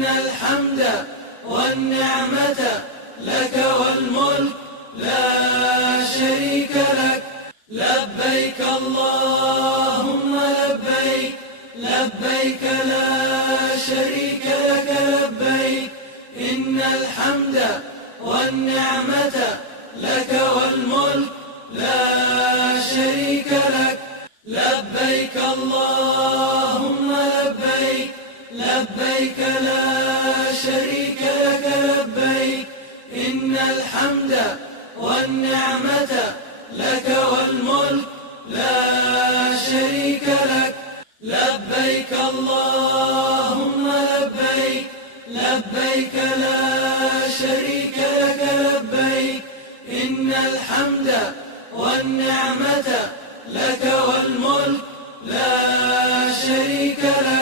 إن الحمد والنعمة لك والملك لا شريك لك. لبيك اللهم لبيك، لبيك لا شريك لك لبيك. إن الحمد والنعمة لك والملك لا شريك لك. لبيك اللهم لبيك، لبيك لا شريك لك لبيك. إن الحمد والنعمة لك والملك لا شريك لك. لبيك اللهم لبيك، لبيك لا شريك لك لبيك. إن الحمد والنعمة لك والملك لا شريك لك.